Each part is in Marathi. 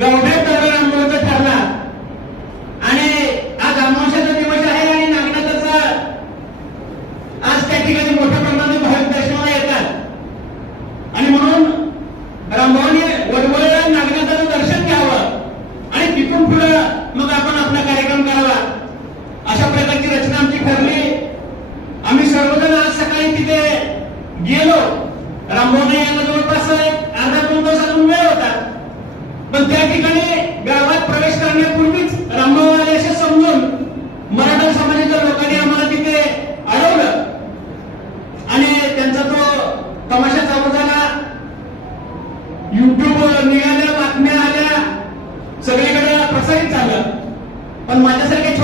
एवढ्या दगड आंदोलनचा ठरला आणि आज अमावश्याचा दिवस आहे आणि नागनाथाचा आज त्या ठिकाणी मोठ्या प्रमाणात भाविक दर्शनाला येतात. आणि म्हणून रामभावाने वडवळला नागनाथाचं दर्शन घ्यावं. आणि तिथून पुढे मग आपण आपला कार्यक्रम करावा. अशा प्रकारची रचना आमची ठरली. आम्ही सर्वजण आज सकाळी तिथे गेलो. रामभावने यांना जवळपास अर्धा दोन तासातून वेळ होता त्या ठिकाणी गावात प्रवेश करण्यापूर्वीच रामभाऊ आले असे समजून मराठा समाजाच्या लोकांनी आम्हाला तिथे अडवलं. आणि त्यांचा तो तमाशा चालू झाला. युट्यूब निघाल्या बातम्या आल्या. सगळीकडे प्रसारित झालं. पण माझ्यासारख्या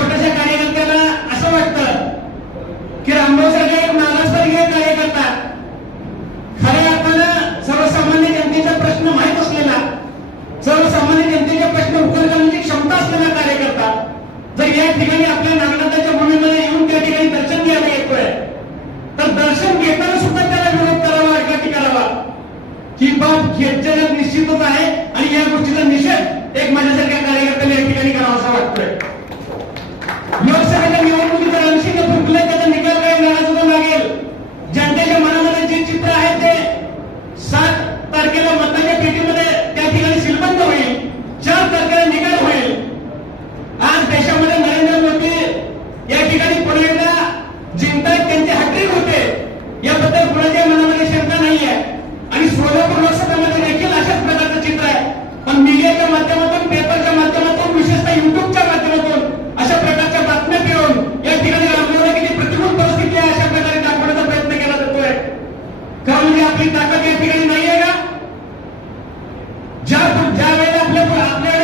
ठिकाणी आपल्या नागनाथाच्या भूमीमध्ये येऊन त्या ठिकाणी दर्शन घ्यायला येतोय. तर दर्शन घेताना सुद्धा त्याला विरोध करावा अडकाठी करावा. ही बाब खेदजनक निश्चितच आहे आणि या गोष्टीचा निषेध एक माझ्यासारख्या कार्यकर्त्याला या ठिकाणी करावा असा वाटतोय. Amen.